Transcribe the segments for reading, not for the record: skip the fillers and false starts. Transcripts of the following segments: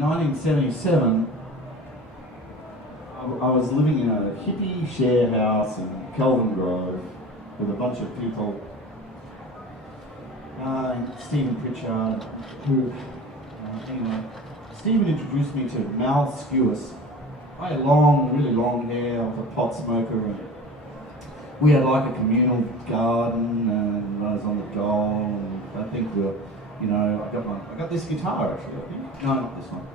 1977, I was living in a hippie share house in Kelvin Grove with a bunch of people. Stephen Pritchard, who, anyway, Stephen introduced me to Mal Skewis. I had really long hair, I was a pot smoker, and we had like a communal garden, and I was on the dole, and I think we were, I got this guitar actually, I think. No, not this one.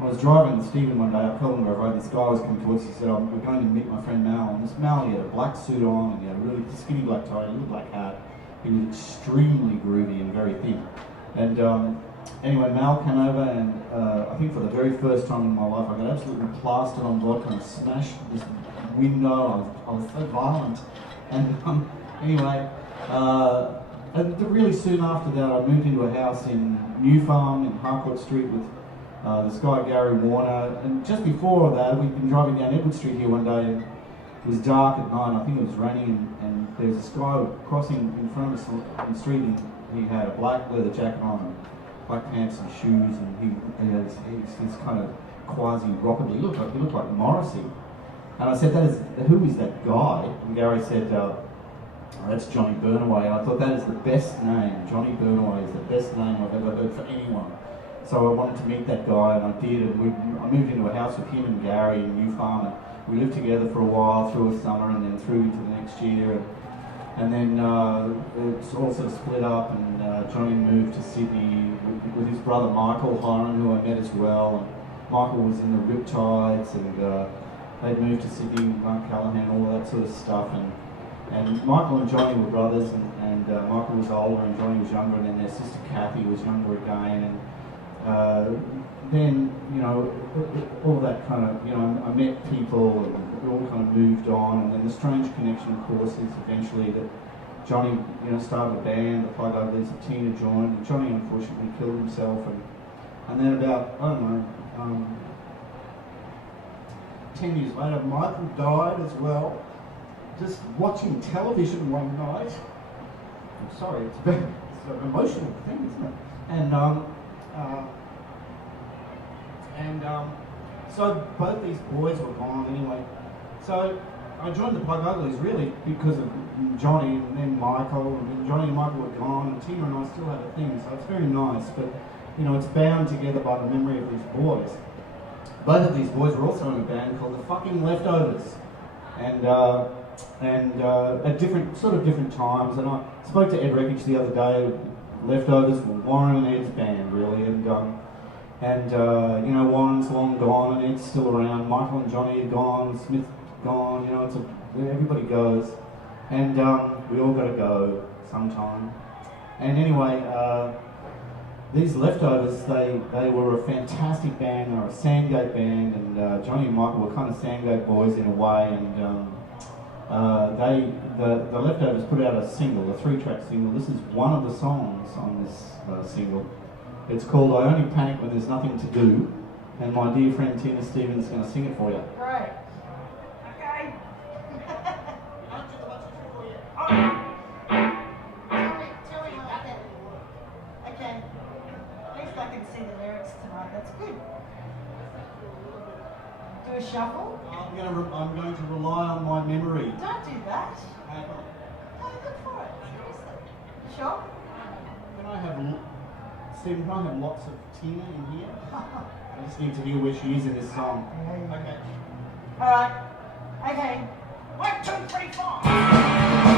I was driving with Stephen one day up Kelvin Grove. This guy was coming towards us. He said, we're going to meet my friend Mal. And this Mal, he had a black suit on, and he had a really skinny black tie, and a little black hat. He was extremely groovy and very thin. And anyway, Mal came over, and I think for the very first time in my life, I got absolutely plastered on vodka and smashed this window. I was so violent. And anyway, and really soon after that, I moved into a house in New Farm in Harcourt Street with this guy Gary Warner. And just before that, we'd been driving down Edward Street here one day, and it was dark at night. I think it was raining, and there was this guy crossing in front of us on the street, and he had a black leather jacket on, and black pants and shoes, and he had his kind of quasi-rockabilly. He looked like Morrissey. And I said, who is that guy? And Gary said, that's Johnny Burnaway. And I thought, that is the best name. Johnny Burnaway is the best name I've ever heard for anyone. So I wanted to meet that guy, and I did. And I moved into a house with him and Gary in New Farm. And we lived together for a while through a summer, and then through to the next year. And then it's all sort of split up, and Johnny moved to Sydney with his brother Michael Horan, who I met as well. And Michael was in the Riptides, and they'd moved to Sydney, Mark Callahan, all that sort of stuff. And Michael and Johnny were brothers, and Michael was older and Johnny was younger, and then their sister Kathy was younger again. And then, all that kind of, I met people, and we all kind of moved on. And then the strange connection, of course, is eventually that Johnny, started a band, the Plug Uglies, and Tina joined, and Johnny unfortunately killed himself. And then about, 10 years later, Michael died as well. Just watching television one night. I'm sorry, it's an emotional thing, isn't it? So both these boys were gone anyway. So I joined the Plug Uglies really because of Johnny and then Michael. And Johnny and Michael were gone, and Tina and I still have a thing, so it's very nice. But it's bound together by the memory of these boys. Both of these boys were also in a band called the Fucking Leftovers, and at different times. And I spoke to Ed Reckage the other day. Leftovers were Warren and Ed's band, really, and Warren's long gone and Ed's still around. Michael and Johnny are gone, Smith's gone. Everybody goes, and we all got to go sometime. And anyway. These Leftovers, they were a fantastic band. They were a Sandgate band, and Johnny and Michael were kind of Sandgate boys in a way. And the Leftovers put out a single, a 3-track single. This is one of the songs on this single. It's called "I Only Panic When There's Nothing to Do," and my dear friend Tina Stevens is going to sing it for you. Great. Okay. Okay. At least I can see the lyrics tonight. That's good. Do a shuffle? I'm going to rely on my memory. Don't do that. No, look for it. Seriously. You sure? Stephen, can I have lots of Tina in here? I just need to hear where she is in this song. Okay. Okay. All right. Okay. 1, 2, 3, 4.